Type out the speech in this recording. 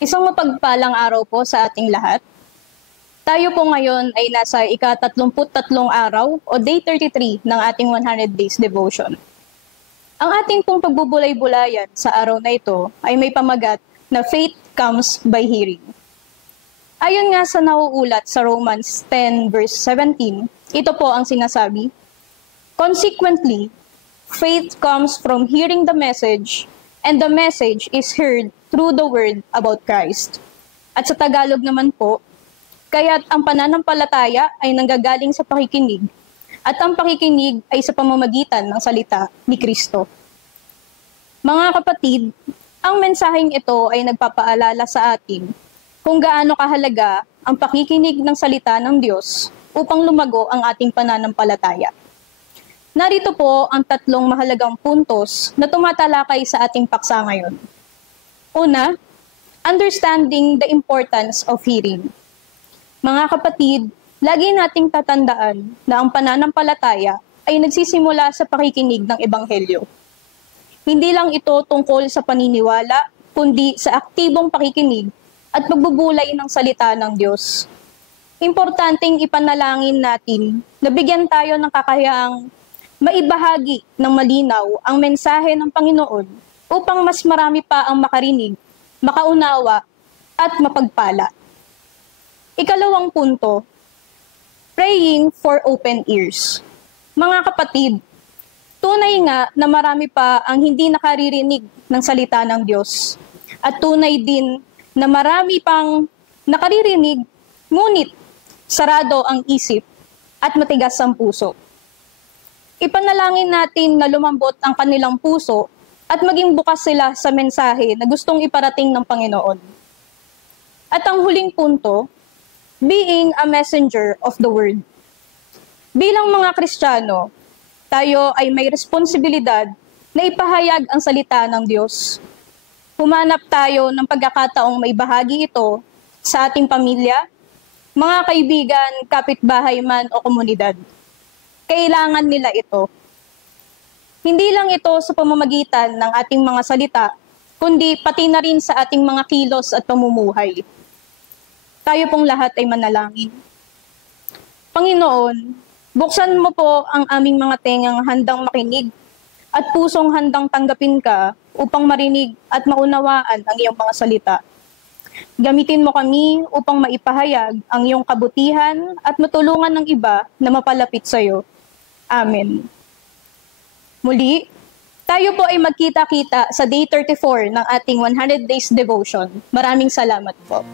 Isang mapagpalang araw po sa ating lahat. Tayo po ngayon ay nasa ika-33 araw o day 33 ng ating 100 days devotion. Ang ating pong pagbubulay-bulayan sa araw na ito ay may pamagat na faith comes by hearing. Ayon nga sa nauulat sa Romans 10 verse 17, ito po ang sinasabi, "Consequently, faith comes from hearing the message, and the message is heard through the word about Christ." At sa Tagalog naman po, kaya't ang pananampalataya ay nanggagaling sa pakikinig, at ang pakikinig ay sa pamamagitan ng salita ni Kristo. Mga kapatid, ang mensaheng ito ay nagpapaalala sa atin kung gaano kahalaga ang pakikinig ng salita ng Diyos upang lumago ang ating pananampalataya. Narito po ang 3 mahalagang puntos na tumatalakay sa ating paksa ngayon. Una, understanding the importance of hearing. Mga kapatid, lagi nating tatandaan na ang pananampalataya ay nagsisimula sa pakikinig ng Ebanghelyo. Hindi lang ito tungkol sa paniniwala, kundi sa aktibong pakikinig at pagbubulay ng salita ng Diyos. Importanteng ipanalangin natin na bigyan tayo ng kakayaang maibahagi ng malinaw ang mensahe ng Panginoon upang mas marami pa ang makarinig, makaunawa, at mapagpala. Ikalawang punto, praying for open ears. Mga kapatid, tunay nga na marami pa ang hindi nakaririnig ng salita ng Diyos. At tunay din na marami pang nakaririnig, ngunit sarado ang isip at matigas ang puso. Ipanalangin natin na lumambot ang kanilang puso at maging bukas sila sa mensahe na gustong iparating ng Panginoon. At ang huling punto, being a messenger of the word. Bilang mga Kristiyano, tayo ay may responsibilidad na ipahayag ang salita ng Diyos. Humanap tayo ng pagkakataong maibahagi ito sa ating pamilya, mga kaibigan, kapitbahay man o komunidad. Kailangan nila ito. Hindi lang ito sa pamamagitan ng ating mga salita, kundi pati na rin sa ating mga kilos at pamumuhay. Tayo pong lahat ay manalangin. Panginoon, buksan mo po ang aming mga tengang handang makinig at pusong handang tanggapin ka upang marinig at maunawaan ang iyong mga salita. Gamitin mo kami upang maipahayag ang iyong kabutihan at matulungan ng iba na mapalapit sa iyo. Amen. Muli, tayo po ay magkita-kita sa day 34 ng ating 100 days devotion. Maraming salamat po.